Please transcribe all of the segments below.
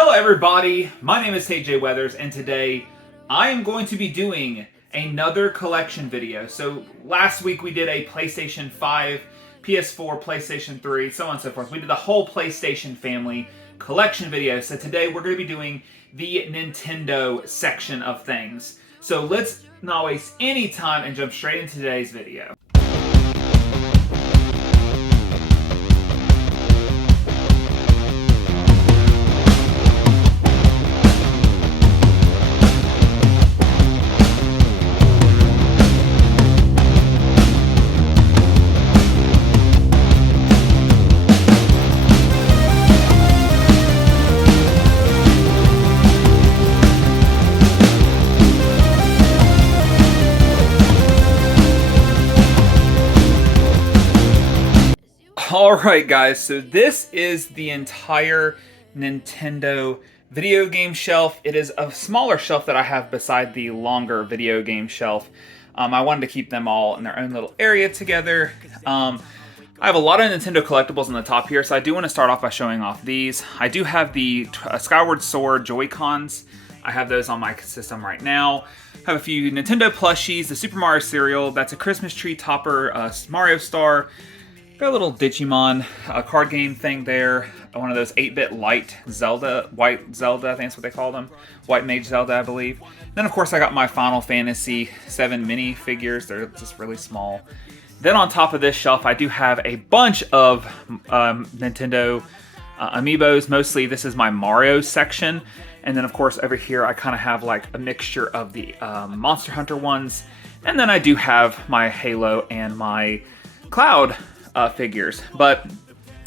Hello everybody, my name is KJ Weathers, and today I am going to be doing another collection video. So last week we did a PlayStation 5, PS4, PlayStation 3, so on and so forth. We did the whole PlayStation family collection video. So today we're going to be doing the Nintendo section of things. So let's not waste any time and jump straight into today's video. Alright guys, so this is the entire Nintendo video game shelf. It is a smaller shelf that I have beside the longer video game shelf. I wanted to keep them all in their own little area together. I have a lot of Nintendo collectibles on the top here, so I do want to start off by showing off these. I do have the Skyward Sword Joy-Cons. I have those on my system right now. I have a few Nintendo plushies, the Super Mario cereal, that's a Christmas tree topper, Mario Star. Got a little Digimon card game thing there. One of those 8-bit light Zelda, White Zelda, I think that's what they call them. White Mage Zelda, I believe. Then, of course, I got my Final Fantasy VII mini figures. They're just really small. Then on top of this shelf, I do have a bunch of Nintendo amiibos. Mostly, this is my Mario section. And then, of course, over here, I kind of have like a mixture of the Monster Hunter ones. And then I do have my Halo and my Cloud figures, but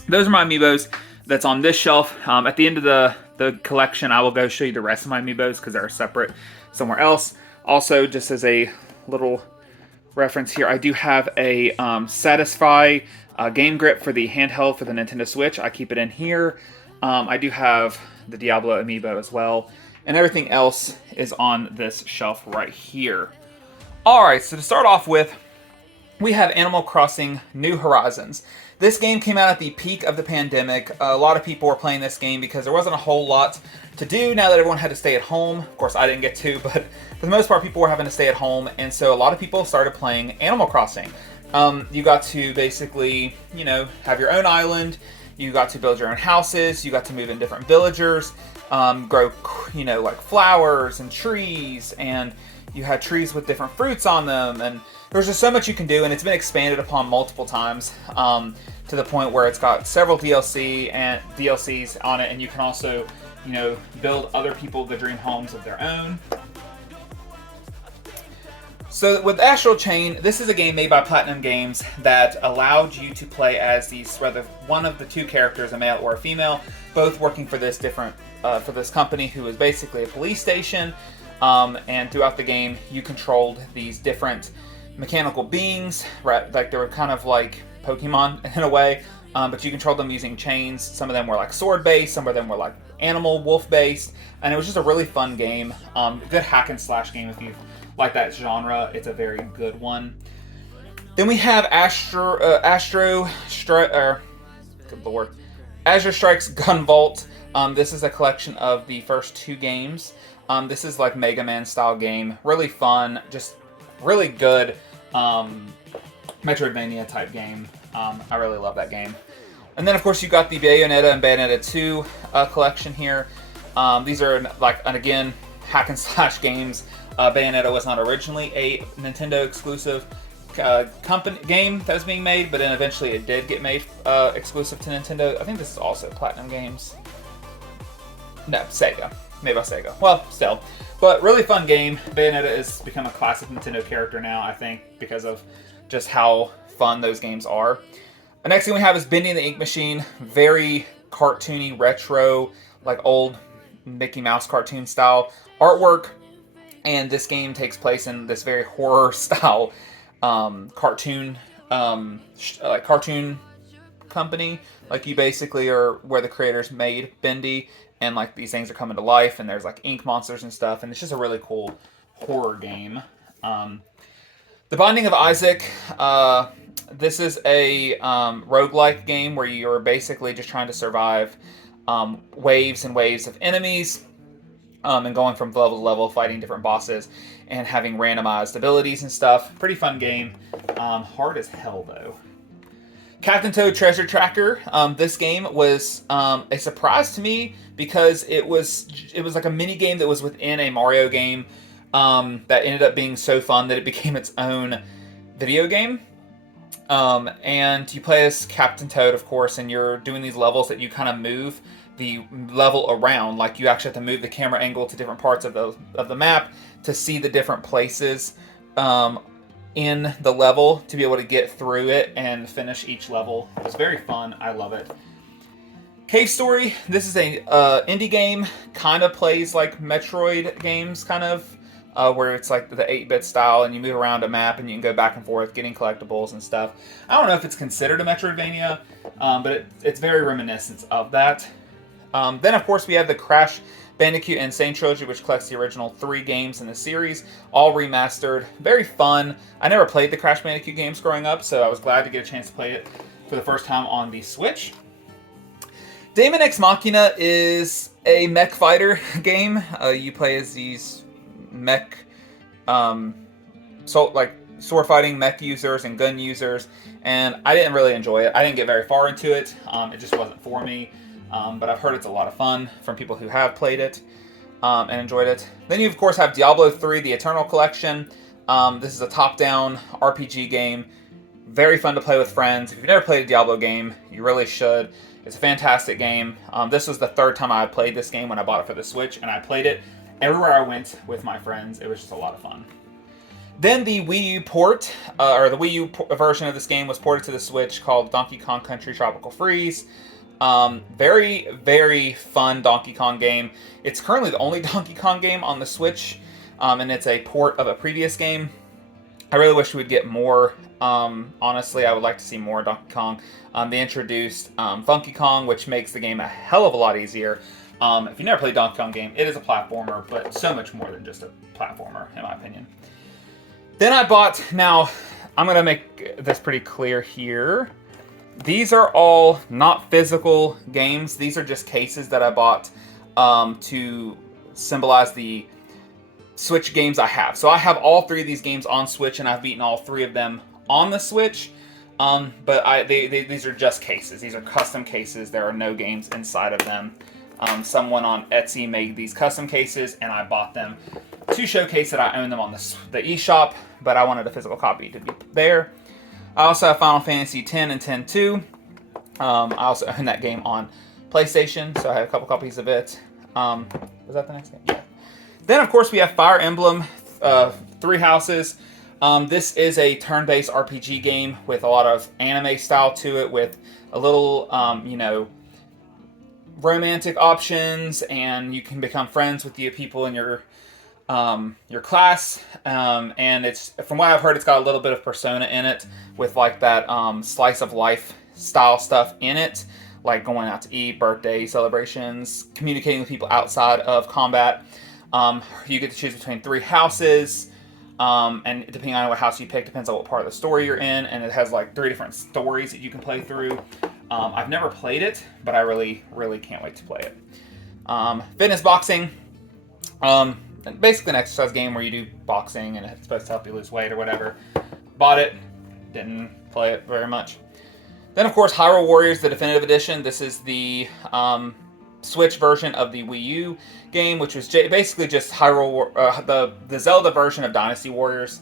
those are my amiibos that's on this shelf. At the end of the collection, I will go show you the rest of my amiibos because they're separate somewhere else. Also, just as a little reference here, I do have a Satisfy game grip for the handheld for the Nintendo Switch. I keep it in here. I do have the Diablo amiibo as well, and everything else is on this shelf right here. Alright, so to start off with, we have Animal Crossing New Horizons. This game came out at the peak of the pandemic. A lot of people were playing this game because there wasn't a whole lot to do now that everyone had to stay at home. Of course, I didn't get to, but for the most part, people were having to stay at home, and so a lot of people started playing Animal Crossing. You got to basically, have your own island. You got to build your own houses. You got to move in different villagers, grow, like flowers and trees, and you had trees with different fruits on them, and there's just so much you can do, and it's been expanded upon multiple times to the point where it's got several DLCs on it, and you can also, build other people the dream homes of their own. So with Astral Chain, this is a game made by Platinum Games that allowed you to play as whether one of the two characters, a male or a female, both working for this company who is basically a police station. And throughout the game, you controlled these different mechanical beings, right? Like they were kind of like Pokemon in a way, but you controlled them using chains. Some of them were like sword-based, some of them were like animal wolf-based, and it was just a really fun game. Good hack and slash game if you like that genre. It's a very good one. Then we have Azure Strikes Gun Vault. This is a collection of the first two games. This is like Mega Man style game. Really fun, just really good Metroidvania type game. I really love that game. And then of course you got the Bayonetta and Bayonetta 2 collection here. These are again, hack and slash games. Bayonetta was not originally a Nintendo exclusive game that was being made, but then eventually it did get made exclusive to Nintendo. I think this is also Platinum Games. No, Sega. Made by Sega. Well, still. But really fun game. Bayonetta has become a classic Nintendo character now, I think, because of just how fun those games are. The next thing we have is Bendy and the Ink Machine. Very cartoony, retro, like old Mickey Mouse cartoon style artwork. And this game takes place in this very horror style cartoon company. Like you basically are where the creators made Bendy. And like these things are coming to life, and there's like ink monsters and stuff, and it's just a really cool horror game. The Binding of Isaac. This is a roguelike game where you're basically just trying to survive waves and waves of enemies, and going from level to level, fighting different bosses, and having randomized abilities and stuff. Pretty fun game. Hard as hell, though. Captain Toad Treasure Tracker. This game was a surprise to me because it was like a mini game that was within a Mario game that ended up being so fun that it became its own video game. And you play as Captain Toad, of course, and you're doing these levels that you kind of move the level around. Like you actually have to move the camera angle to different parts of the map to see the different places in the level to be able to get through it and finish each level. It was very fun. I love it. Cave Story. This is a indie game. Kind of plays like Metroid games, kind of. Where it's like the 8-bit style and you move around a map and you can go back and forth getting collectibles and stuff. I don't know if it's considered a Metroidvania, but it's very reminiscent of that. Then, of course, we have the Crash Bandicoot Insane Trilogy, which collects the original 3 games in the series, all remastered. Very fun. I never played the Crash Bandicoot games growing up, so I was glad to get a chance to play it for the first time on the Switch. Daemon X Machina is a mech fighter game. You play as these mech, like sword fighting mech users and gun users, and I didn't really enjoy it. I didn't get very far into it. It just wasn't for me. But I've heard it's a lot of fun from people who have played it and enjoyed it. Then you, of course, have Diablo 3, The Eternal Collection. This is a top-down RPG game. Very fun to play with friends. If you've never played a Diablo game, you really should. It's a fantastic game. This was the 3rd time I played this game when I bought it for the Switch, and I played it everywhere I went with my friends. It was just a lot of fun. Then the Wii U port, or the Wii U version of this game was ported to the Switch, called Donkey Kong Country Tropical Freeze. Very, very fun Donkey Kong game. It's currently the only Donkey Kong game on the Switch, and it's a port of a previous game. I really wish we would get more. Honestly, I would like to see more Donkey Kong. They introduced Funky Kong, which makes the game a hell of a lot easier. If you never played Donkey Kong game, it is a platformer, but so much more than just a platformer, in my opinion. Then I bought, now, I'm going to make this pretty clear here. These are all not physical games. These are just cases that I bought to symbolize the Switch games I have. So I have all 3 of these games on Switch, and I've beaten all 3 of them on the Switch. But these are just cases. These are custom cases. There are no games inside of them. Someone on Etsy made these custom cases, and I bought them to showcase that I own them on the eShop, but I wanted a physical copy to be there. I also have Final Fantasy X and X-2. I also own that game on PlayStation, so I have a couple copies of it. Was that the next game? Yeah. Then, of course, we have Fire Emblem Three Houses. This is a turn-based RPG game with a lot of anime style to it, with a little, romantic options, and you can become friends with the people in your class, and it's, from what I've heard, it's got a little bit of Persona in it, with like that slice of life style stuff in it, like going out to eat, birthday celebrations, communicating with people outside of combat. You get to choose between 3 houses, and depending on what house you pick, depends on what part of the story you're in, and it has like 3 different stories that you can play through. I've never played it, but I really, really can't wait to play it. Fitness Boxing. Basically an exercise game where you do boxing and it's supposed to help you lose weight or whatever. Bought it, didn't play it very much. Then, of course, Hyrule Warriors, the Definitive Edition. This is the Switch version of the Wii U game, which was basically just the Zelda version of Dynasty Warriors.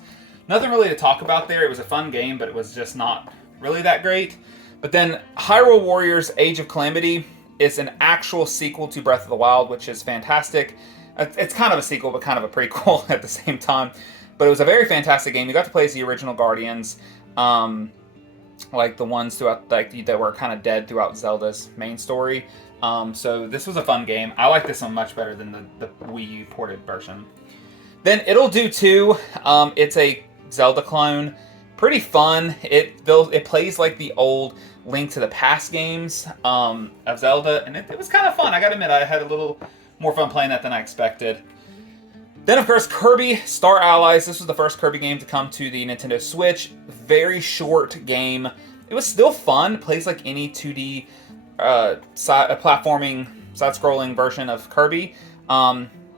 Nothing really to talk about there. It was a fun game, but it was just not really that great. But then Hyrule Warriors Age of Calamity is an actual sequel to Breath of the Wild, which is fantastic. It's kind of a sequel, but kind of a prequel at the same time. But it was a very fantastic game. You got to play as the original Guardians, like the ones throughout, like that were kind of dead throughout Zelda's main story. So this was a fun game. I like this one much better than the Wii U ported version. Then It'll Do Too. It's a Zelda clone. Pretty fun. It plays like the old Link to the Past games of Zelda, and it was kind of fun. I gotta admit, I had a little more fun playing that than I expected. Then, of course, Kirby Star Allies. This was the first Kirby game to come to the Nintendo Switch. Very short game. It was still fun. It plays like any 2D a platforming, side-scrolling version of Kirby.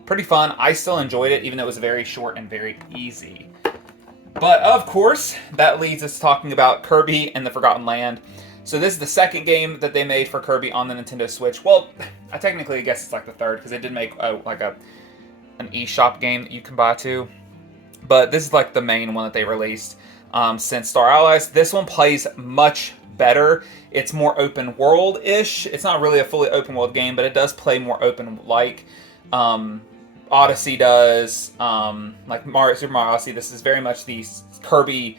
Pretty fun. I still enjoyed it, even though it was very short and very easy. But of course, that leads us to talking about Kirby and the Forgotten Land. So this is the second game that they made for Kirby on the Nintendo Switch. Well, I technically guess it's like the third, because they did make an eShop game that you can buy too. But this is like the main one that they released since Star Allies. This one plays much better. It's more open world-ish. It's not really a fully open world game, but it does play more open-like. Odyssey does, like Super Mario Odyssey. This is very much the Kirby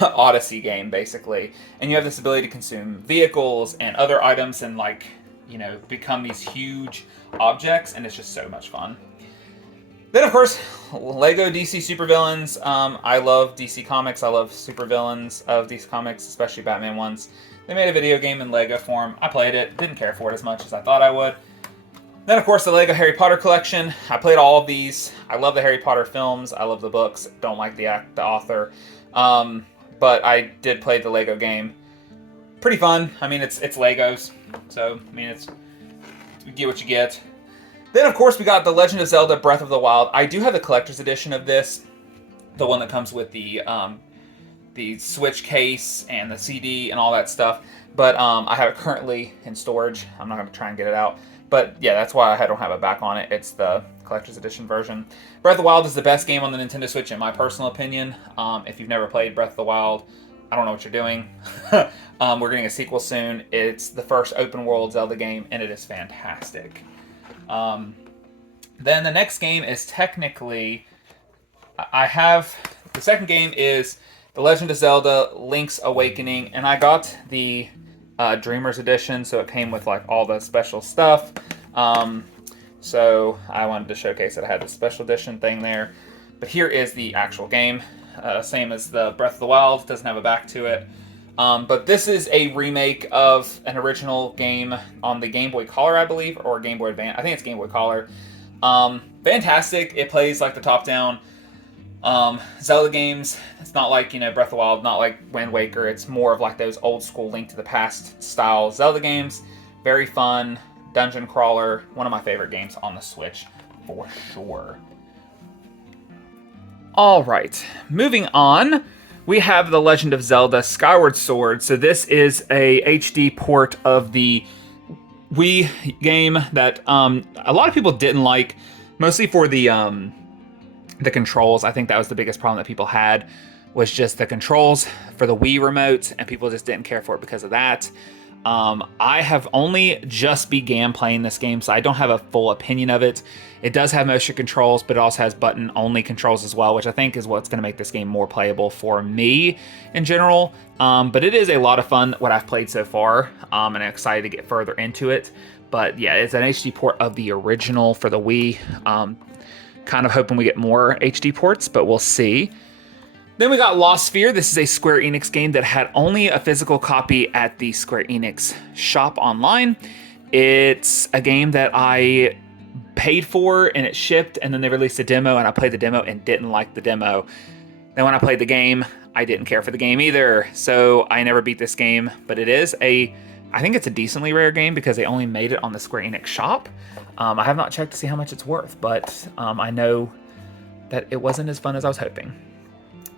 Odyssey game, basically. And you have this ability to consume vehicles and other items and, like, you know, become these huge objects, and it's just so much fun. Then, of course, Lego DC Supervillains. I love DC Comics. I love supervillains of DC Comics, especially Batman ones. They made a video game in Lego form. I played it. Didn't care for it as much as I thought I would. Then, of course, the Lego Harry Potter collection. I played all of these. I love the Harry Potter films. I love the books. Don't like the author. But I did play the Lego game. Pretty fun. I mean, it's Legos. So, I mean, you get what you get. Then, of course, we got The Legend of Zelda Breath of the Wild. I do have the collector's edition of this. The one that comes with the Switch case and the CD and all that stuff. But I have it currently in storage. I'm not going to try and get it out. But yeah, that's why I don't have it back on it. It's the collector's edition version. Breath of the Wild is the best game on the Nintendo Switch, in my personal opinion. If you've never played Breath of the Wild, I don't know what you're doing. We're getting a sequel soon. It's the first open world Zelda game, and it is fantastic. Then the next game is technically... The second game is The Legend of Zelda Link's Awakening, and I got the Dreamers Edition, so it came with like all the special stuff. So I wanted to showcase that I had the special edition thing there. But here is the actual game. Same as the Breath of the Wild, doesn't have a back to it. But this is a remake of an original game on the Game Boy Color, I believe, or Game Boy Advance. I think it's Game Boy Color. Fantastic. It plays like the top-down Zelda games. It's not like, you know, Breath of the Wild, not like Wind Waker. It's more of like those old school Link to the Past style Zelda games. Very fun, dungeon crawler. One of my favorite games on the Switch, for sure. All right, moving on. We have The Legend of Zelda Skyward Sword. So this is a HD port of the Wii game that a lot of people didn't like, mostly for the controls. I think that was the biggest problem that people had, was just the controls for the Wii remote, and people just didn't care for it because of that. I have only just began playing this game, so I don't have a full opinion of it. It does have motion controls, but it also has button-only controls as well, which I think is what's going to make this game more playable for me in general. But it is a lot of fun, what I've played so far, and I'm excited to get further into it. But yeah, it's an HD port of the original for the Wii. Kind of hoping we get more HD ports, but we'll see. Then we got Lost Sphere. This is a Square Enix game that had only a physical copy at the Square Enix shop online. It's a game that I paid for and it shipped, and then they released a demo, and I played the demo and didn't like the demo. Then when I played the game, I didn't care for the game either, so I never beat this game. But it is I think it's a decently rare game because they only made it on the Square Enix shop. I have not checked to see how much it's worth, but I know that it wasn't as fun as I was hoping.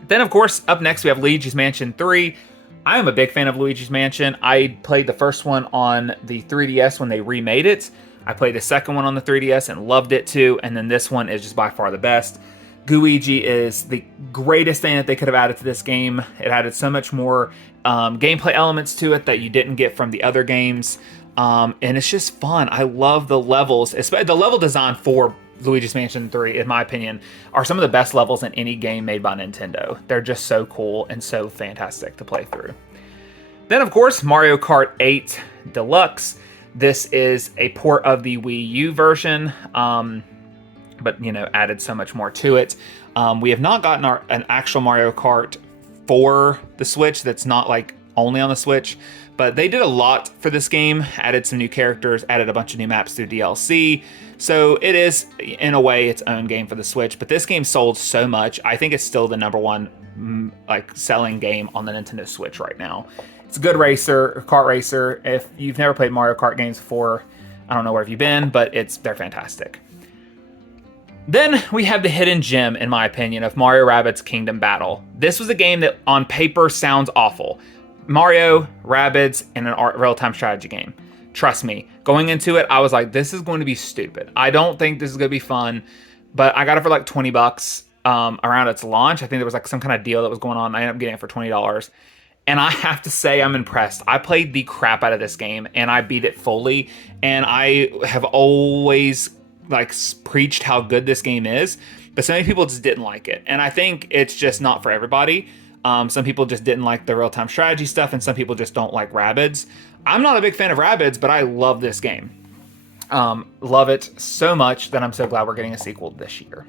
Then, of course, up next we have Luigi's Mansion 3. I am a big fan of Luigi's Mansion. I played the first one on the 3DS when they remade it. I played the second one on the 3DS and loved it too, and then this one is just by far the best. Gooigi is the greatest thing that they could have added to this game. It added so much more gameplay elements to it that you didn't get from the other games. And it's just fun. I love the levels. The level design for Luigi's Mansion 3, in my opinion, are some of the best levels in any game made by Nintendo. They're just so cool and so fantastic to play through. Then, of course, Mario Kart 8 Deluxe. This is a port of the Wii U version, but, you know, added so much more to it. We have not gotten an actual Mario Kart for the Switch that's not, like, only on the Switch. But they did a lot for this game, added some new characters, added a bunch of new maps through DLC. So it is, in a way, its own game for the Switch. But this game sold so much. I think it's still the #1 like selling game on the Nintendo Switch right now. It's a good racer, kart racer. If you've never played Mario Kart games before, I don't know where have you been, but they're fantastic. Then we have the hidden gem, in my opinion, of Mario Rabbids Kingdom Battle. This was a game that on paper sounds awful. Mario, Rabbids, and an real-time strategy game. Trust me, going into it, I was like, this is going to be stupid. I don't think this is going to be fun, but I got it for like $20 around its launch. I think there was like some kind of deal that was going on. I ended up getting it for $20. And I have to say I'm impressed. I played the crap out of this game, and I beat it fully, and I have always like preached how good this game is, but so many people just didn't like it, and I think it's just not for everybody. Some people just didn't like the real-time strategy stuff, and some people just don't like Rabbids. I'm not a big fan of Rabbids, but I love this game. Love it so much that I'm so glad we're getting a sequel this year.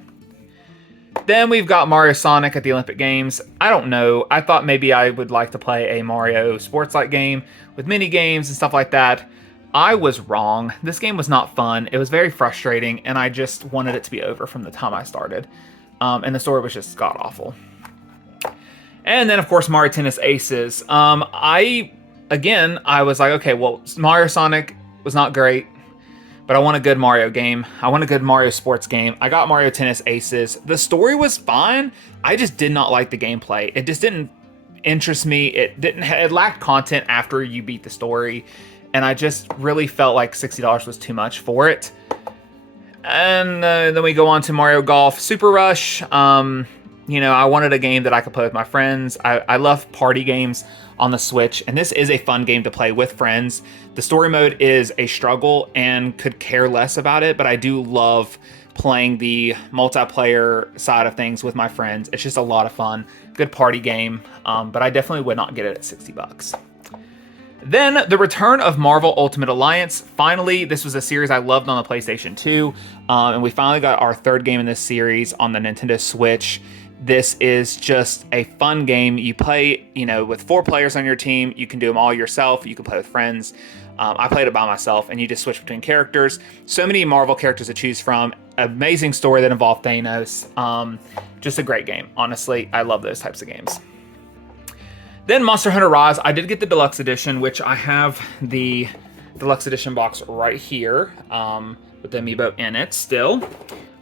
Then we've got Mario Sonic at the Olympic Games. I don't know. I thought maybe I would like to play a Mario sports-like game with mini games and stuff like that. I was wrong. This game was not fun. It was very frustrating, and I just wanted it to be over from the time I started. And the story was just god-awful. And then, of course, Mario Tennis Aces. I was like, okay, well, Mario Sonic was not great, but I want a good Mario game. I want a good Mario sports game. I got Mario Tennis Aces. The story was fine. I just did not like the gameplay. It just didn't interest me. It lacked content after you beat the story, and I just really felt like $60 was too much for it. And then we go on to Mario Golf Super Rush. I wanted a game that I could play with my friends. I love party games on the Switch, and this is a fun game to play with friends. The story mode is a struggle and could care less about it, but I do love playing the multiplayer side of things with my friends. It's just a lot of fun. Good party game, but I definitely would not get it at $60. Then the return of Marvel Ultimate Alliance. Finally, this was a series I loved on the PlayStation 2, and we finally got our third game in this series on the Nintendo Switch. This is just a fun game. You play, with 4 players on your team. You can do them all yourself. You can play with friends. I played it by myself, and you just switch between characters. So many Marvel characters to choose from. Amazing story that involved Thanos. Just a great game. Honestly, I love those types of games. Then Monster Hunter Rise. I did get the Deluxe Edition, which I have the Deluxe Edition box right here with the amiibo in it still.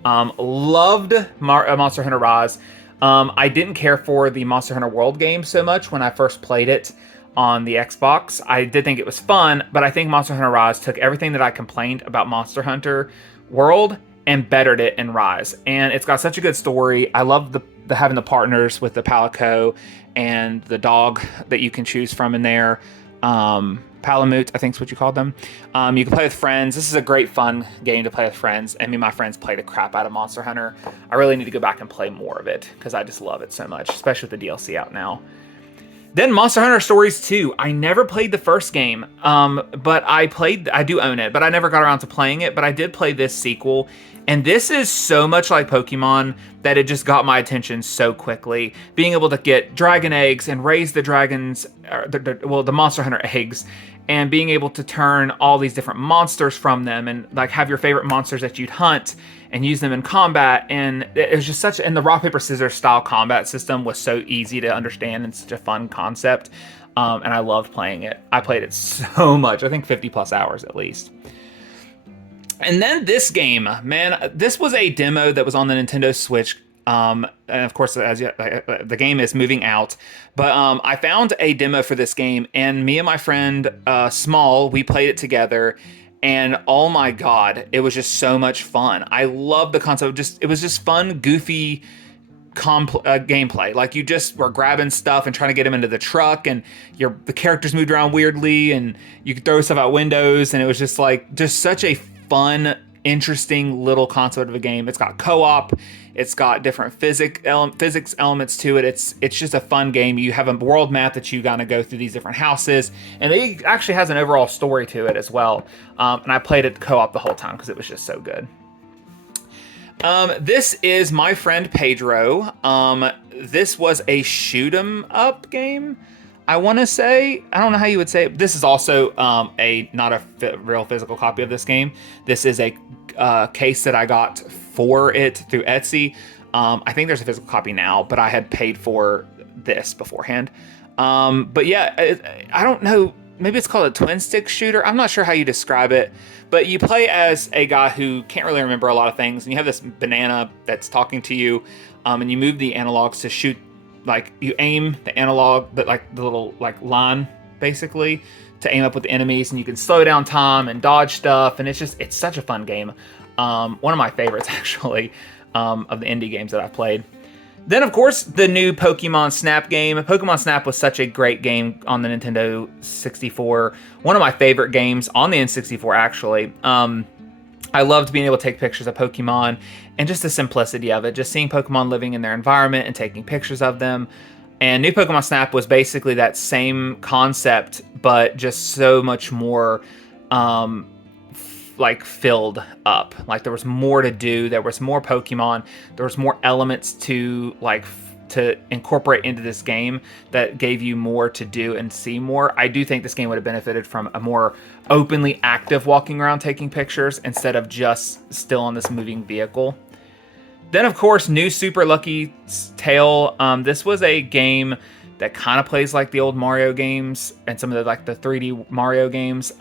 Loved Monster Hunter Rise. I didn't care for the Monster Hunter World game so much when I first played it on the Xbox. I did think it was fun, but I think Monster Hunter Rise took everything that I complained about Monster Hunter World and bettered it in Rise. And it's got such a good story. I love having the partners with the Palico and the dog that you can choose from in there. Palamute, I think is what you called them. You can play with friends. This is a great fun game to play with friends. And me and my friends play the crap out of Monster Hunter. I really need to go back and play more of it because I just love it so much, especially with the DLC out now. Then Monster Hunter Stories 2. I never played the first game, but I do own it, but I never got around to playing it, but I did play this sequel. And this is so much like Pokemon that it just got my attention so quickly. Being able to get dragon eggs and raise the dragons, the Monster Hunter eggs, and being able to turn all these different monsters from them and like have your favorite monsters that you'd hunt and use them in combat. And it was just and the rock, paper, scissors style combat system was so easy to understand and such a fun concept. And I loved playing it. I played it so much, I think 50 plus hours at least. And then this game, man, this was a demo that was on the Nintendo Switch. And of course, the game is moving out. But I found a demo for this game, and me and my friend Small, we played it together. And oh my god, it was just so much fun. I love the concept. It was just fun, goofy gameplay. Like you just were grabbing stuff and trying to get them into the truck, and the characters moved around weirdly, and you could throw stuff out windows, and it was just such a fun, interesting little concept of a game. It's got co-op. It's got different physics elements to it. It's just a fun game. You have a world map that you gotta go through these different houses, and it actually has an overall story to it as well. And I played it co-op the whole time because it was just so good. This is my friend Pedro. This was a shoot 'em up game, I want to say. I don't know how you would say it. This is also not a real physical copy of this game. This is a case that I got for it through Etsy. I think there's a physical copy now, but I had paid for this beforehand. But yeah, I don't know. Maybe it's called a twin stick shooter. I'm not sure how you describe it. But you play as a guy who can't really remember a lot of things, and you have this banana that's talking to you, and you move the analogs to shoot. Like you aim the analog, but like the little like line basically to aim up with the enemies, and you can slow down time and dodge stuff, and it's such a fun game. One of my favorites actually of the indie games that I've played. Then, of course, the new Pokemon Snap game. Pokemon Snap was such a great game on the Nintendo 64. One of my favorite games on the N64, actually. I loved being able to take pictures of Pokemon and just the simplicity of it. Just seeing Pokemon living in their environment and taking pictures of them. And new Pokemon Snap was basically that same concept, but just so much more like filled up. Like there was more to do, there was more Pokemon, there was more elements to to incorporate into this game that gave you more to do and see more. I do think this game would have benefited from a more openly active walking around taking pictures instead of just still on this moving vehicle. Then of course, new Super Lucky Tale. This was a game that kind of plays like the old Mario games and some of the 3D Mario games.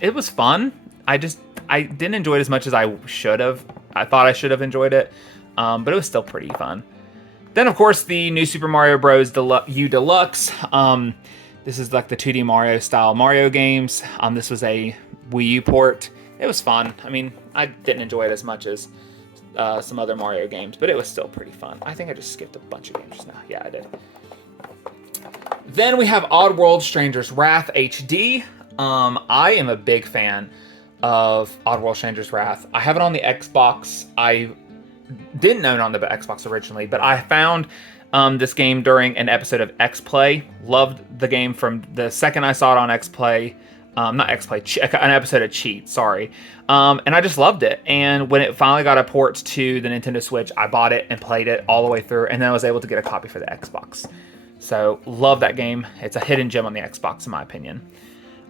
It was fun. I didn't enjoy it as much as I should have. I thought I should have enjoyed it, but it was still pretty fun. Then, of course, the new Super Mario Bros. U Deluxe. This is like the 2D Mario style Mario games. This was a Wii U port. It was fun. I mean, I didn't enjoy it as much as some other Mario games, but it was still pretty fun. I think I just skipped a bunch of games just now. Yeah, I did. Then we have Oddworld Stranger's Wrath HD. I am a big fan of Oddworld Stranger's Wrath. I have it on the Xbox. I didn't own it on the Xbox originally, but I found this game during an episode of X-Play. Loved the game from the second I saw it on X-Play. Not X-Play, an episode of Cheat, sorry. And I just loved it. And when it finally got a port to the Nintendo Switch, I bought it and played it all the way through, and then I was able to get a copy for the Xbox. So, love that game. It's a hidden gem on the Xbox, in my opinion.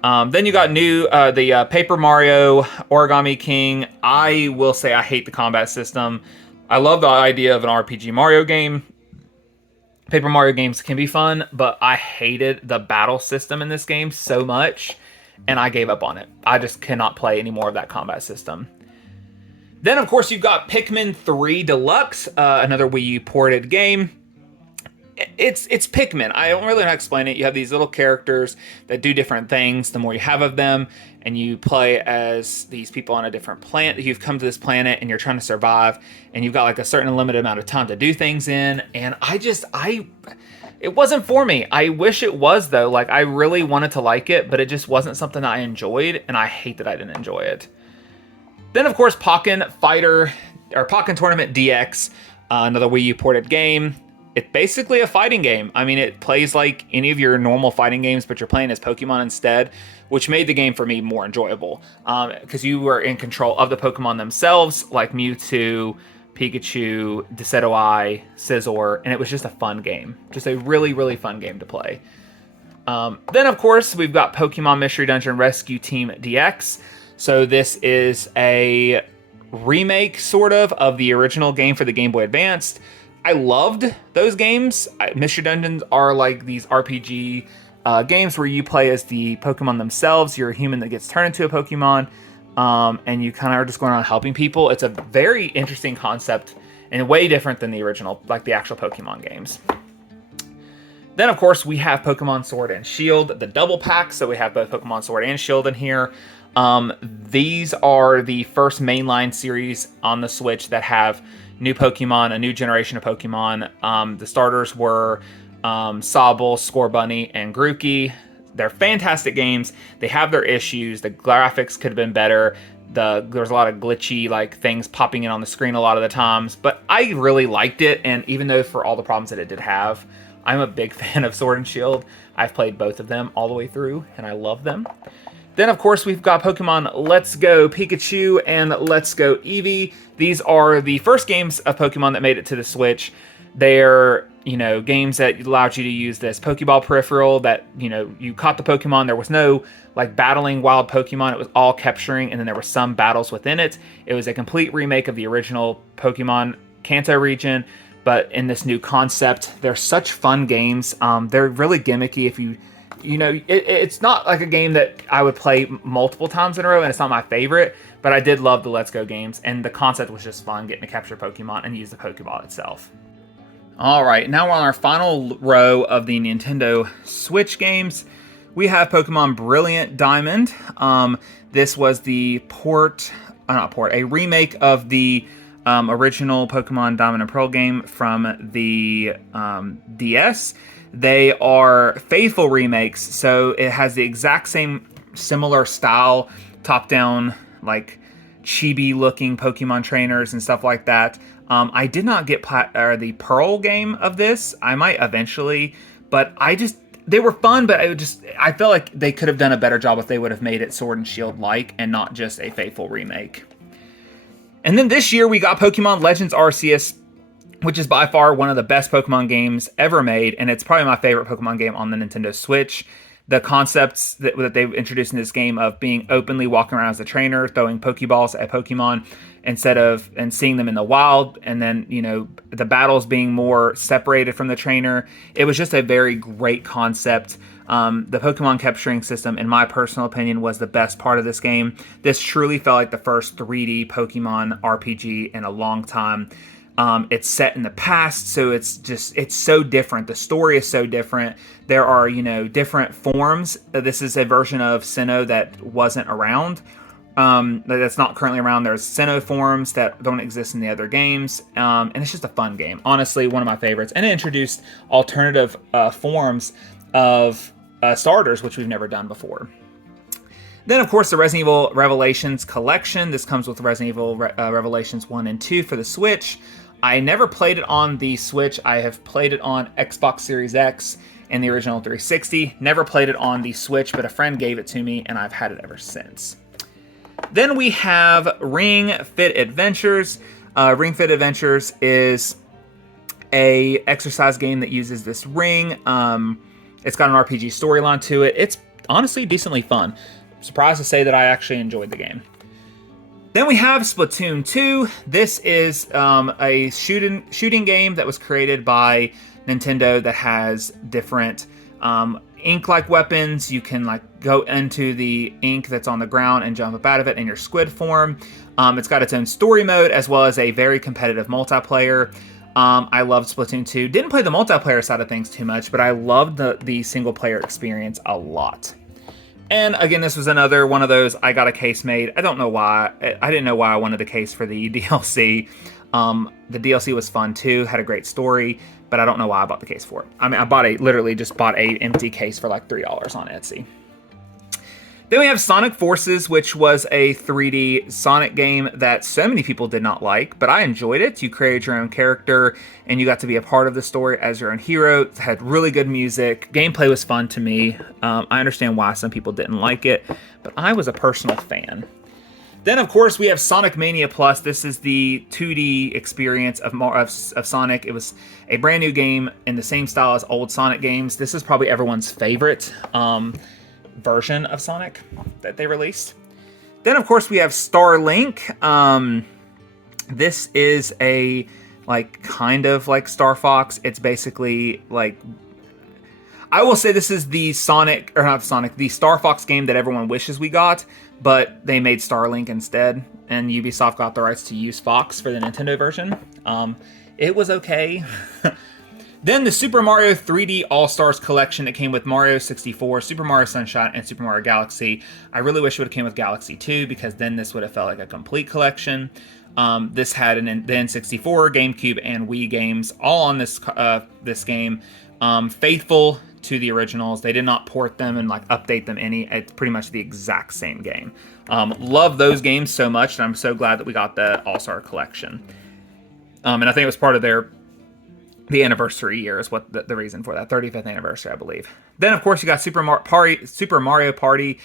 Then you got the Paper Mario Origami King. I will say I hate the combat system. I love the idea of an RPG Mario game. Paper Mario games can be fun, but I hated the battle system in this game so much, and I gave up on it. I just cannot play any more of that combat system. Then, of course, you've got Pikmin 3 Deluxe, another Wii U ported game. It's Pikmin. I don't really know how to explain it. You have these little characters that do different things the more you have of them, and you play as these people on a different planet. You've come to this planet and you're trying to survive, and you've got like a certain limited amount of time to do things in, and it wasn't for me. I wish it was, though. Like, I really wanted to like it, but it just wasn't something I enjoyed, and I hate that I didn't enjoy it. Then, of course, Pokken Tournament DX, another Wii U ported game. It's basically a fighting game. I mean, it plays like any of your normal fighting games, but you're playing as Pokemon instead, which made the game for me more enjoyable. Because you were in control of the Pokemon themselves, like Mewtwo, Pikachu, Decidueye, Scizor, and it was just a fun game. Just a really, really fun game to play. Then, of course, we've got Pokemon Mystery Dungeon Rescue Team DX. So this is a remake, sort of the original game for the Game Boy Advance. I loved those games. Mystery Dungeons are like these RPG games where you play as the Pokemon themselves. You're a human that gets turned into a Pokemon, and you kind of are just going around helping people. It's a very interesting concept and way different than the original, like the actual Pokemon games. Then, of course, we have Pokemon Sword and Shield, the double pack. So we have both Pokemon Sword and Shield in here. These are the first mainline series on the Switch that have new Pokemon, a new generation of Pokemon. The starters were Sobble, Scorbunny, and Grookey. They're fantastic games. They have their issues. The graphics could have been better. There's a lot of glitchy things popping in on the screen a lot of the times, but I really liked it. And even though for all the problems that it did have, I'm a big fan of Sword and Shield. I've played both of them all the way through, and I love them. Then, of course, we've got Pokemon Let's Go Pikachu and Let's Go Eevee. These are the first games of Pokemon that made it to the Switch. They're, games that allowed you to use this Pokeball peripheral that, you caught the Pokemon. There was no, battling wild Pokemon. It was all capturing, and then there were some battles within it. It was a complete remake of the original Pokemon Kanto region. but in this new concept. They're such fun games. They're really gimmicky. If it's not like a game that I would play multiple times in a row, and it's not my favorite, but I did love the Let's Go games, and the concept was just fun, getting to capture Pokemon and use the Pokeball itself. All right, now we're on our final row of the Nintendo Switch games. We have Pokemon Brilliant Diamond. This was the a remake of the original Pokemon Diamond and Pearl game from the DS. They are faithful remakes, so it has the exact same similar style, top-down, like chibi-looking Pokemon trainers and stuff like that. I did not get the Pearl game of this. I might eventually, but they were fun, but I felt like they could have done a better job if they would have made it Sword and Shield-like and not just a faithful remake. And then this year we got Pokemon Legends Arceus, which is by far one of the best Pokemon games ever made, and it's probably my favorite Pokemon game on the Nintendo Switch. The concepts that they've introduced in this game of being openly walking around as a trainer, throwing Pokeballs at Pokemon and seeing them in the wild, and then, the battles being more separated from the trainer. It was just a very great concept. The Pokemon capturing system, in my personal opinion, was the best part of this game. This truly felt like the first 3D Pokemon RPG in a long time. It's set in the past, so it's so different. The story is so different. There are, different forms. This is a version of Sinnoh that wasn't around. That's not currently around. There's Sinnoh forms that don't exist in the other games. And it's just a fun game. Honestly, one of my favorites. And it introduced alternative forms of starters, which we've never done before. Then, of course, the Resident Evil Revelations collection. This comes with Resident Evil Revelations 1 and 2 for the Switch. I never played it on the Switch. I have played it on Xbox Series X and the original 360. Never played it on the Switch, but a friend gave it to me, and I've had it ever since. Then we have Ring Fit Adventures. Ring Fit Adventures is a exercise game that uses this ring. It's got an RPG storyline to it. It's honestly decently fun. Surprised to say that I actually enjoyed the game. Then we have Splatoon 2. This is a shooting game that was created by Nintendo that has different ink-like weapons. You can go into the ink that's on the ground and jump up out of it in your squid form. It's got its own story mode as well as a very competitive multiplayer. I loved Splatoon 2. Didn't play the multiplayer side of things too much, but I loved the single-player experience a lot. And again, this was another one of those, I got a case made. I don't know why. I didn't know why I wanted the case for the DLC. The DLC was fun too, had a great story, but I don't know why I bought the case for it. I mean, literally just bought a empty case for like $3 on Etsy. Then we have Sonic Forces, which was a 3D Sonic game that so many people did not like, but I enjoyed it. You created your own character, and you got to be a part of the story as your own hero. It had really good music. Gameplay was fun to me. I understand why some people didn't like it, but I was a personal fan. Then, of course, we have Sonic Mania Plus. This is the 2D experience of Sonic. It was a brand new game in the same style as old Sonic games. This is probably everyone's favorite version of Sonic that they released. Then, of course, we have Starlink. This is a kind of like Star Fox. It's basically I will say this is the the Star Fox game that everyone wishes we got, but they made Starlink instead, and Ubisoft got the rights to use Fox for the Nintendo version. It was okay. Then the Super Mario 3D All-Stars collection that came with Mario 64, Super Mario Sunshine, and Super Mario Galaxy. I really wish it would have came with Galaxy 2, because then this would have felt like a complete collection. This had the N64, GameCube, and Wii games all on this game. Faithful to the originals. They did not port them and update them any. It's pretty much the exact same game. Love those games so much, and I'm so glad that we got the All-Star collection. And I think it was part of the anniversary year is what the reason for that. 35th anniversary, I believe. Then, of course, you got Super Mario Party.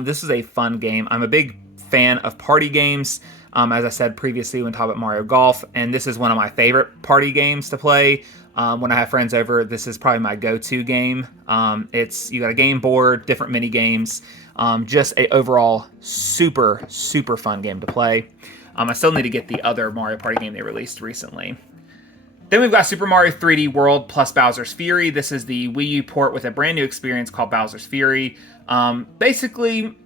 This is a fun game. I'm a big fan of party games. As I said previously when talking about Mario Golf, and this is one of my favorite party games to play. When I have friends over, this is probably my go-to game. You got a game board, different mini games, just a overall super, super fun game to play. I still need to get the other Mario Party game they released recently. Then we've got Super Mario 3D World plus Bowser's Fury. This is the Wii U port with a brand new experience called Bowser's Fury. Basically,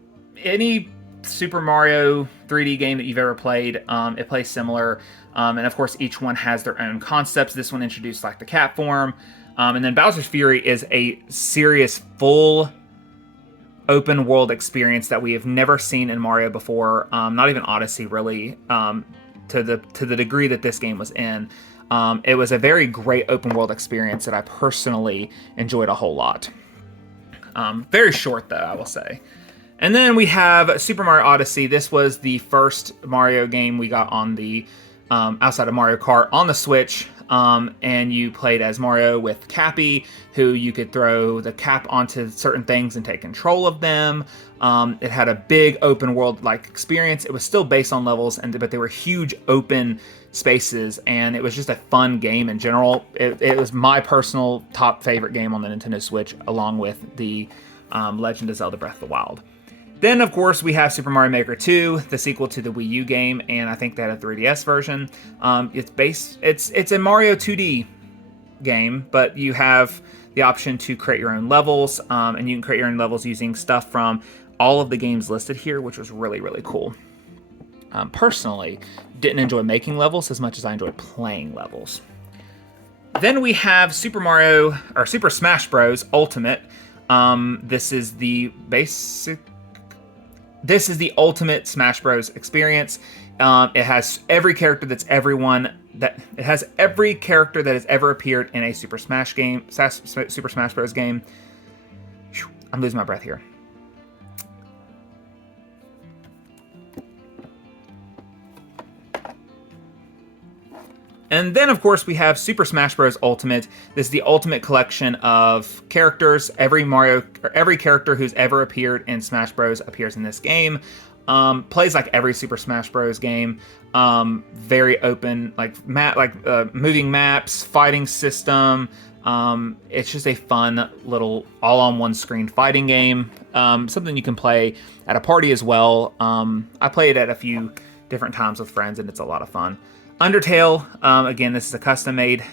any Super Mario 3D game that you've ever played, it plays similar. And of course, each one has their own concepts. This one introduced like the cat form. And then Bowser's Fury is a serious full open world experience that we have never seen in Mario before. Not even Odyssey, really, to the degree that this game was in. It was a very great open world experience that I personally enjoyed a whole lot. Very short, though, I will say. And then we have Super Mario Odyssey. This was the first Mario game we got on the outside of Mario Kart on the Switch. And you played as Mario with Cappy, who you could throw the cap onto certain things and take control of them. It had a big open world like experience. It was still based on levels, but they were huge open spaces, and it was just a fun game in general. It was my personal top favorite game on the Nintendo Switch, along with the Legend of Zelda Breath of the Wild. Then, of course, we have Super Mario Maker 2, the sequel to the Wii U game, and I think they had a 3DS version. It's a Mario 2D game, but you have the option to create your own levels, and you can create your own levels using stuff from all of the games listed here, which was really, really cool. Personally, didn't enjoy making levels as much as I enjoyed playing levels. Then we have Super Smash Bros. Ultimate. This is the ultimate Smash Bros. Experience. It has every character that has ever appeared in a Super Smash Bros. Game. I'm losing my breath here. And then, of course, we have Super Smash Bros. Ultimate. This is the ultimate collection of characters. Every character who's ever appeared in Smash Bros. Appears in this game. Plays like every Super Smash Bros. Game. Very open, moving maps, fighting system. It's just a fun little all-on-one screen fighting game. Something you can play at a party as well. I play it at a few different times with friends, and it's a lot of fun. Undertale, again, this is a custom-made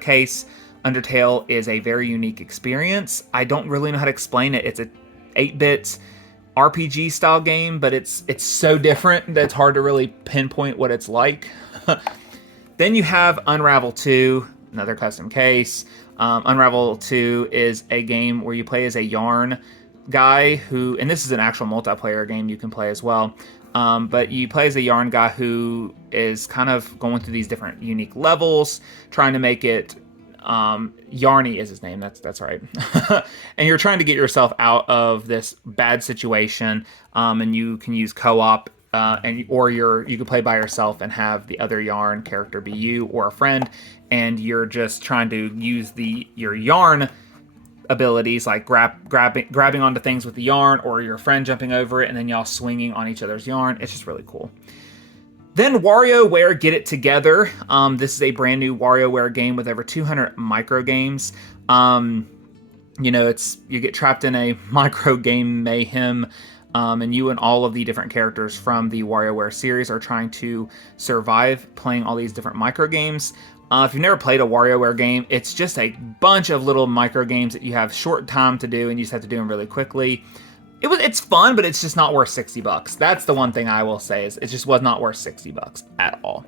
case. Undertale is a very unique experience. I don't really know how to explain it. It's a 8-bit RPG style game, but it's so different that it's hard to really pinpoint what it's like. Then you have Unravel 2, another custom case. Unravel 2 is a game where you play as a yarn guy and this is an actual multiplayer game you can play as well. But you play as a yarn guy who is kind of going through these different unique levels, trying to make it. Yarny is his name. That's right. And you're trying to get yourself out of this bad situation. And you can use co-op, or you can play by yourself and have the other yarn character be you or a friend, and you're just trying to use your yarn abilities, like grabbing onto things with the yarn, or your friend jumping over it, and then y'all swinging on each other's yarn. It's just really cool. Then WarioWare Get It Together. This is a brand new WarioWare game with over 200 micro games. You get trapped in a micro game mayhem, and you and all of the different characters from the WarioWare series are trying to survive playing all these different micro games. If you've never played a WarioWare game, it's just a bunch of little micro games that you have short time to do, and you just have to do them really quickly. It's fun, but it's just not worth $60. That's the one thing I will say, is it just was not worth $60 at all.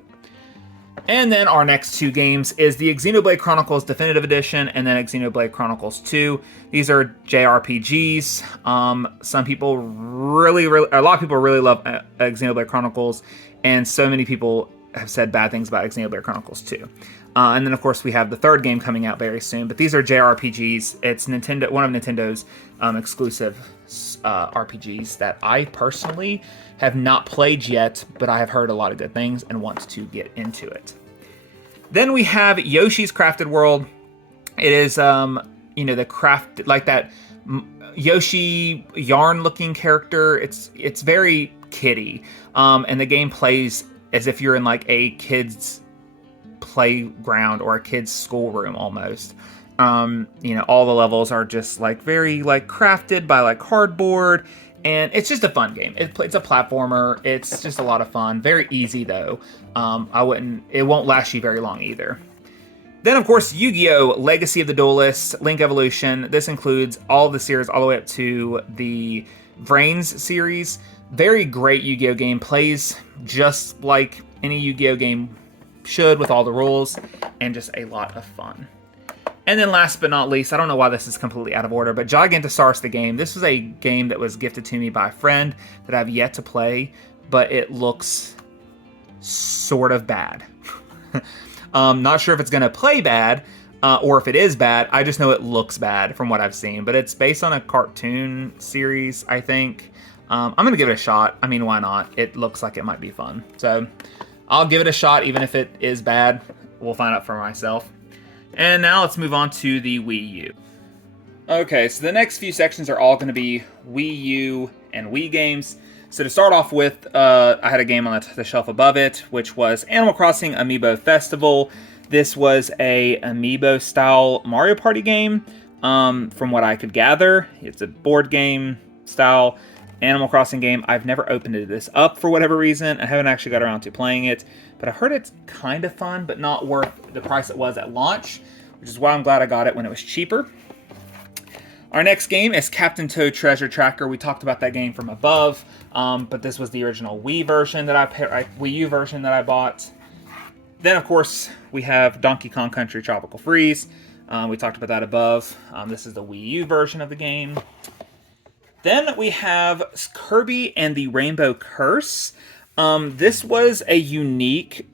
And then our next two games is the Xenoblade Chronicles Definitive Edition and then Xenoblade Chronicles 2. These are JRPGs. A lot of people really love Xenoblade Chronicles, and so many people have said bad things about Xenoblade Chronicles 2. And then, of course, we have the third game coming out very soon. But these are JRPGs. It's one of Nintendo's exclusive RPGs that I personally have not played yet, but I have heard a lot of good things and want to get into it. Then we have Yoshi's Crafted World. It is, the craft, like that Yoshi yarn-looking character. It's very kiddie. And the game plays as if you're in like a kid's playground or a kid's schoolroom almost. All the levels are just like very like crafted by like cardboard, and it's just a fun game. It's a platformer. It's just a lot of fun. Very easy though. It won't last you very long either. Then, of course, Yu-Gi-Oh! Legacy of the Duelist, Link Evolution. This includes all of the series all the way up to the Vrains series. Very great Yu-Gi-Oh! Game. Plays just like any Yu-Gi-Oh! Game should, with all the rules, and just a lot of fun. And then last but not least, I don't know why this is completely out of order, but Gigantosaurus the game. This was a game that was gifted to me by a friend that I've yet to play, but it looks sort of bad. Not sure if it's going to play bad, or if it is bad. I just know it looks bad from what I've seen, but it's based on a cartoon series, I think. I'm going to give it a shot. I mean, why not? It looks like it might be fun. So I'll give it a shot, even if it is bad. We'll find out for myself. And now let's move on to the Wii U. Okay, so the next few sections are all going to be Wii U and Wii games. So to start off with, I had a game on the shelf above it, which was Animal Crossing Amiibo Festival. This was a Amiibo-style Mario Party game, from what I could gather. It's a board game style Animal Crossing game. I've never opened this up for whatever reason. I haven't actually got around to playing it, but I've heard it's kind of fun, but not worth the price it was at launch, which is why I'm glad I got it when it was cheaper. Our next game is Captain Toad Treasure Tracker. We talked about that game from above, but this was the original Wii version that Wii U version that I bought. Then, of course, we have Donkey Kong Country Tropical Freeze. We talked about that above. This is the Wii U version of the game. Then we have Kirby and the Rainbow Curse. This was a unique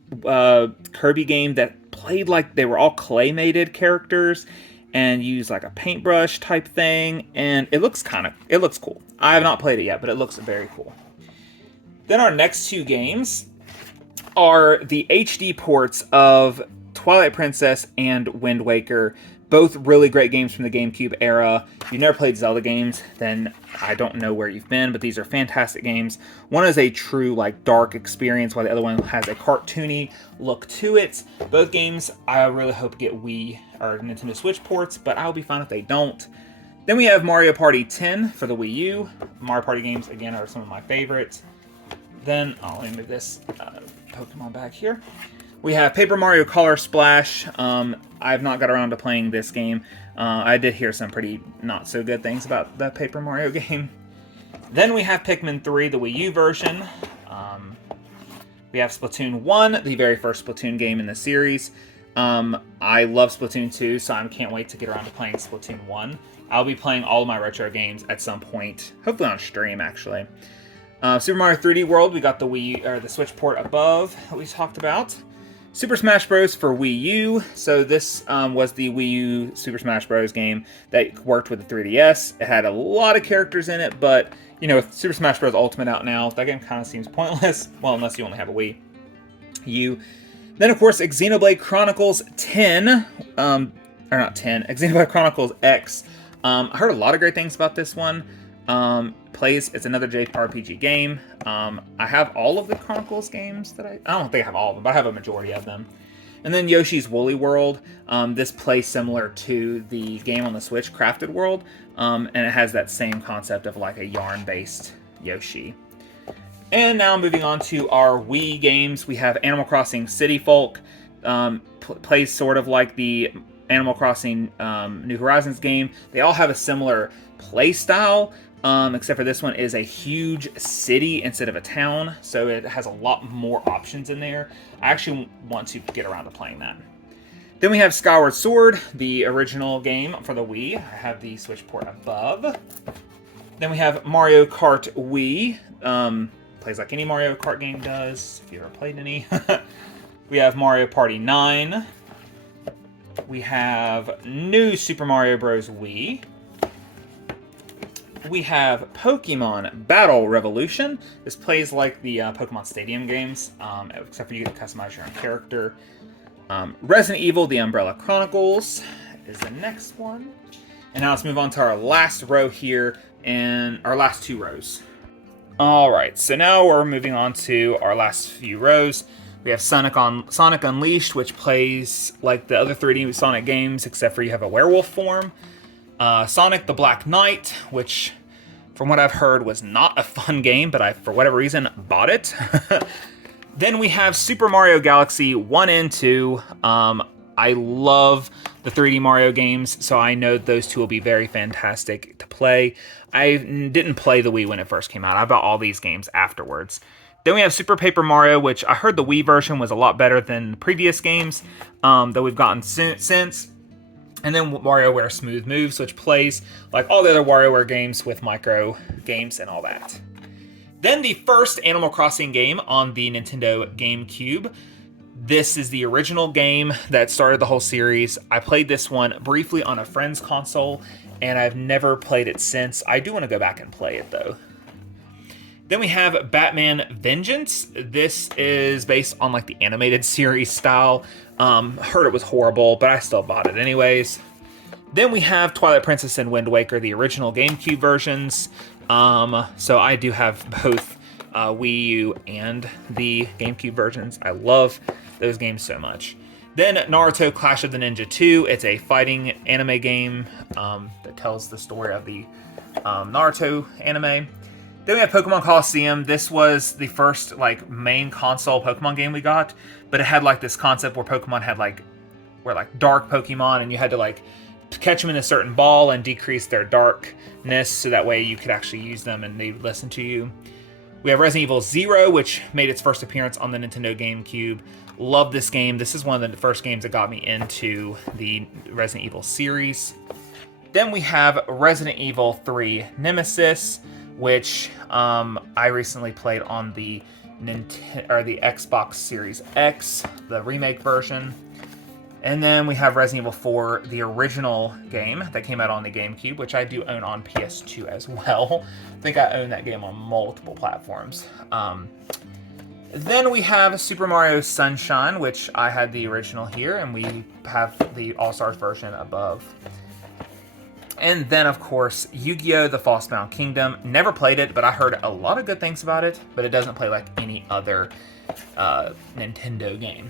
Kirby game that played like they were all clay-mated characters and used like a paintbrush type thing, and it looks cool. I have not played it yet, but it looks very cool. Then our next two games are the HD ports of Twilight Princess and Wind Waker. Both really great games from the GameCube era. If you've never played Zelda games, then I don't know where you've been, but these are fantastic games. One is a true, like, dark experience, while the other one has a cartoony look to it. Both games, I really hope get Wii or Nintendo Switch ports, but I'll be fine if they don't. Then we have Mario Party 10 for the Wii U. Mario Party games, again, are some of my favorites. Then, let me move this Pokemon back here. We have Paper Mario Color Splash. I've not got around to playing this game. I did hear some pretty not so good things about the Paper Mario game. Then we have Pikmin 3, the Wii U version. We have Splatoon 1, the very first Splatoon game in the series. I love Splatoon 2, so I can't wait to get around to playing Splatoon 1. I'll be playing all of my retro games at some point, hopefully on stream, actually. Super Mario 3D World, we got the Switch port above that we talked about. Super Smash Bros. For Wii U. So this was the Wii U Super Smash Bros. Game that worked with the 3DS. It had a lot of characters in it, but, you know, with Super Smash Bros. Ultimate out now, that game kind of seems pointless. Well, unless you only have a Wii U. Then, of course, Xenoblade Chronicles 10. Xenoblade Chronicles X. I heard a lot of great things about this one. It's another JRPG game. I have all of the Chronicles games I don't think I have all of them, but I have a majority of them. And then Yoshi's Woolly World. This plays similar to the game on the Switch, Crafted World, and it has that same concept of like a yarn-based Yoshi. And now moving on to our Wii games, we have Animal Crossing City Folk. Plays sort of like the Animal Crossing New Horizons game. They all have a similar play style. Except for this one is a huge city instead of a town, so it has a lot more options in there. I actually want to get around to playing that. Then we have Skyward Sword, the original game for the Wii. I have the Switch port above. Then we have Mario Kart Wii. Plays like any Mario Kart game does, if you ever played any. We have Mario Party 9. We have New Super Mario Bros. Wii. We have Pokemon Battle Revolution. This plays like the Pokemon Stadium games, except for you get to customize your own character. Resident Evil, The Umbrella Chronicles is the next one. And now let's move on to our last row here, and our last two rows. Alright, so now we're moving on to our last few rows. We have Sonic Unleashed, which plays like the other 3D Sonic games, except for you have a werewolf form. Sonic the Black Knight, which, from what I've heard, was not a fun game, but I, for whatever reason, bought it. Then we have Super Mario Galaxy 1 and 2. I love the 3D Mario games, so I know those two will be very fantastic to play. I didn't play the Wii when it first came out. I bought all these games afterwards. Then we have Super Paper Mario, which I heard the Wii version was a lot better than the previous games that we've gotten since. And then WarioWare Smooth Moves, which plays like all the other WarioWare games with micro games and all that. Then the first Animal Crossing game on the Nintendo GameCube. This is the original game that started the whole series. I played this one briefly on a friend's console, and I've never played it since. I do want to go back and play it, though. Then we have Batman Vengeance. This is based on like the animated series style. Heard it was horrible, but I still bought it anyways. Then we have Twilight Princess and Wind Waker, the original GameCube versions. So I do have both Wii U and the GameCube versions. I love those games so much. Then Naruto Clash of the Ninja 2. It's a fighting anime game that tells the story of the Naruto anime. Then we have Pokemon Coliseum. This was the first like main console Pokemon game we got, but it had like this concept where Pokemon had like dark Pokemon, and you had to like catch them in a certain ball and decrease their darkness so that way you could actually use them and they'd listen to you. We have Resident Evil 0, which made its first appearance on the Nintendo GameCube. Love this game. This is one of the first games that got me into the Resident Evil series. Then we have Resident Evil 3 Nemesis, which I recently played on the the Xbox Series X, the remake version. And then we have Resident Evil 4, the original game that came out on the GameCube, which I do own on PS2 as well. I think I own that game on multiple platforms. Then we have Super Mario Sunshine, which I had the original here, and we have the All-Stars version above. And then, of course, Yu-Gi-Oh! The False-Bound Kingdom. Never played it, but I heard a lot of good things about it, but it doesn't play like any other Nintendo game.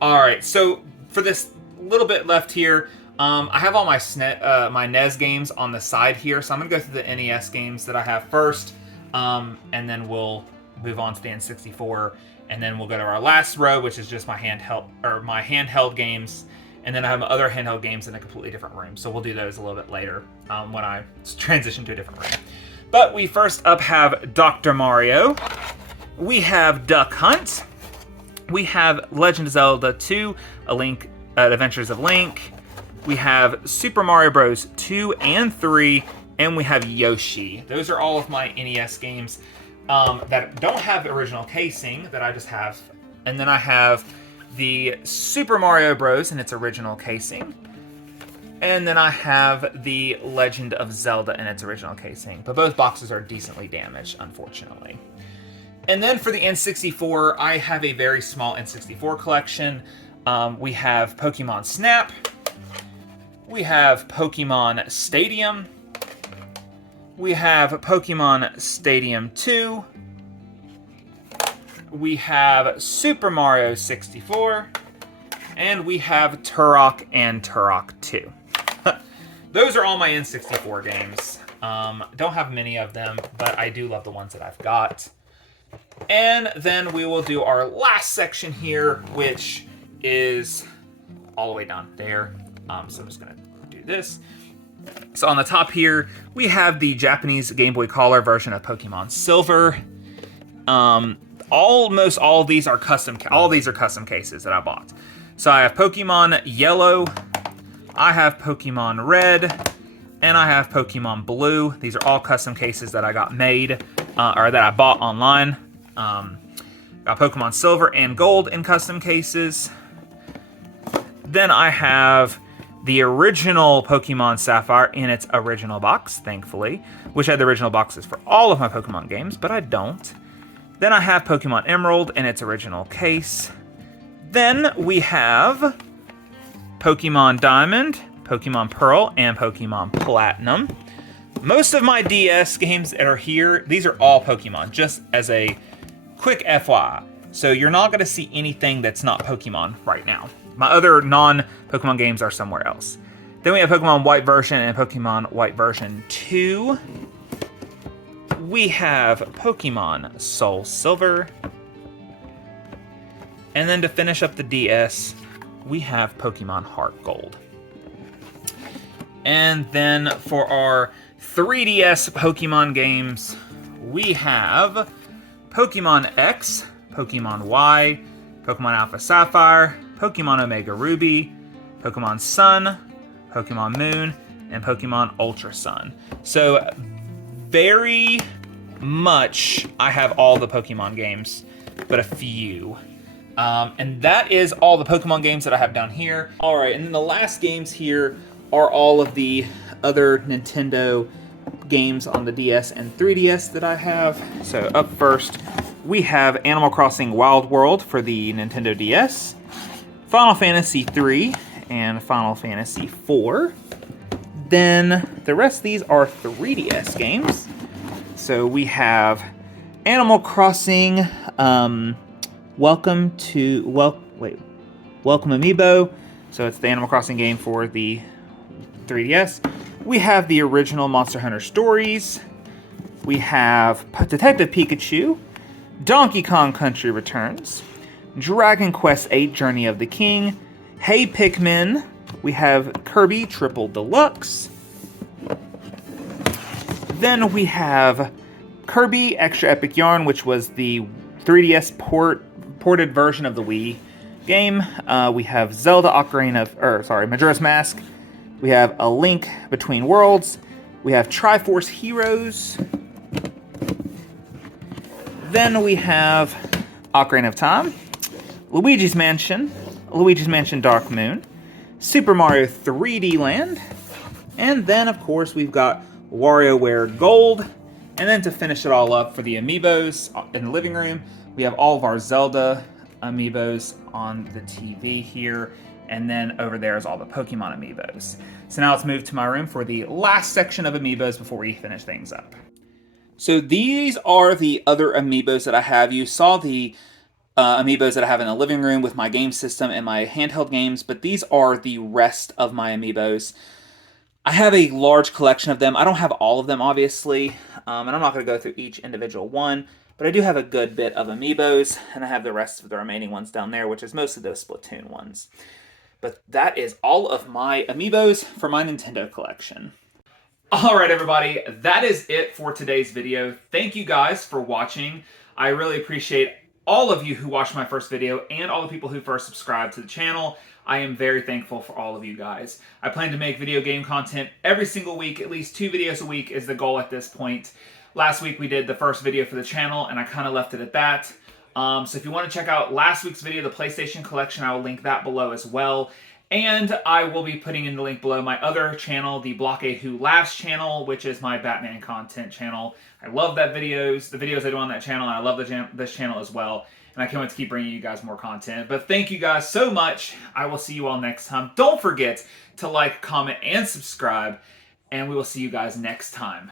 Alright, so for this little bit left here, I have all my my NES games on the side here, so I'm going to go through the NES games that I have first, and then we'll move on to the N64, and then we'll go to our last row, which is just my handheld games. And then I have my other handheld games in a completely different room. So we'll do those a little bit later when I transition to a different room. But we first up have Dr. Mario. We have Duck Hunt. We have Legend of Zelda 2, Adventures of Link. We have Super Mario Bros. 2 and 3. And we have Yoshi. Those are all of my NES games that don't have original casing, that I just have. And then I have the Super Mario Bros. In its original casing. And then I have the Legend of Zelda in its original casing. But both boxes are decently damaged, unfortunately. And then for the N64, I have a very small N64 collection. We have Pokemon Snap. We have Pokemon Stadium. We have Pokemon Stadium 2. We have Super Mario 64, and we have Turok and Turok 2. Those are all my N64 games. Don't have many of them, but I do love the ones that I've got. And then we will do our last section here, which is all the way down there. So I'm just going to do this. So on the top here, we have the Japanese Game Boy Color version of Pokemon Silver. Almost all of these are custom. All of these are custom cases that I bought. So I have Pokemon Yellow, I have Pokemon Red, and I have Pokemon Blue. These are all custom cases that I got made, or that I bought online. Got Pokemon Silver and Gold in custom cases. Then I have the original Pokemon Sapphire in its original box, thankfully. Wish I had the original boxes for all of my Pokemon games, but I don't. Then I have Pokemon Emerald in its original case. Then we have Pokemon Diamond, Pokemon Pearl, and Pokemon Platinum. Most of my DS games that are here, these are all Pokemon, just as a quick FYI. So you're not going to see anything that's not Pokemon right now. My other non-Pokemon games are somewhere else. Then we have Pokemon White version and Pokemon White version 2. We have Pokemon Soul Silver. And then to finish up the DS, we have Pokemon Heart Gold. And then for our 3DS Pokemon games, we have Pokemon X, Pokemon Y, Pokemon Alpha Sapphire, Pokemon Omega Ruby, Pokemon Sun, Pokemon Moon, and Pokemon Ultra Sun. So very much I have all the Pokemon games, but a few. And that is all the Pokemon games that I have down here. All right, and then the last games here are all of the other Nintendo games on the DS and 3DS that I have. So up first, we have Animal Crossing Wild World for the Nintendo DS, Final Fantasy III, and Final Fantasy IV. Then the rest of these are 3DS games. So we have Animal Crossing, Welcome Amiibo. So it's the Animal Crossing game for the 3DS. We have the original Monster Hunter Stories. We have Detective Pikachu, Donkey Kong Country Returns, Dragon Quest VIII Journey of the King, Hey Pikmin. We have Kirby Triple Deluxe. Then we have Kirby Extra Epic Yarn, which was the 3DS ported version of the Wii game. We have Zelda Majora's Mask. We have A Link Between Worlds. We have Triforce Heroes. Then we have Ocarina of Time, Luigi's Mansion Dark Moon, Super Mario 3D Land, and then of course we've got WarioWare Gold. And then to finish it all up for the amiibos in the living room, we have all of our Zelda amiibos on the TV here. And then over there is all the Pokemon amiibos. So now let's move to my room for the last section of amiibos before we finish things up. So these are the other amiibos that I have. You saw the amiibos that I have in the living room with my game system and my handheld games, but these are the rest of my amiibos. I have a large collection of them. I don't have all of them, obviously, and I'm not going to go through each individual one, but I do have a good bit of amiibos, and I have the rest of the remaining ones down there, which is mostly those Splatoon ones. But that is all of my amiibos for my Nintendo collection. Alright everybody, that is it for today's video. Thank you guys for watching. I really appreciate all of you who watched my first video and all the people who first subscribed to the channel. I am very thankful for all of you guys. I plan to make video game content every single week. At least 2 videos a week is the goal at this point. Last week we did the first video for the channel and I kind of left it at that. So if you want to check out last week's video, the PlayStation Collection, I will link that below as well. And I will be putting in the link below my other channel, the Blockade Who Laughs channel, which is my Batman content channel. I love the videos I do on that channel, and I love this channel as well. And I can't wait to keep bringing you guys more content. But thank you guys so much. I will see you all next time. Don't forget to like, comment, and subscribe. And we will see you guys next time.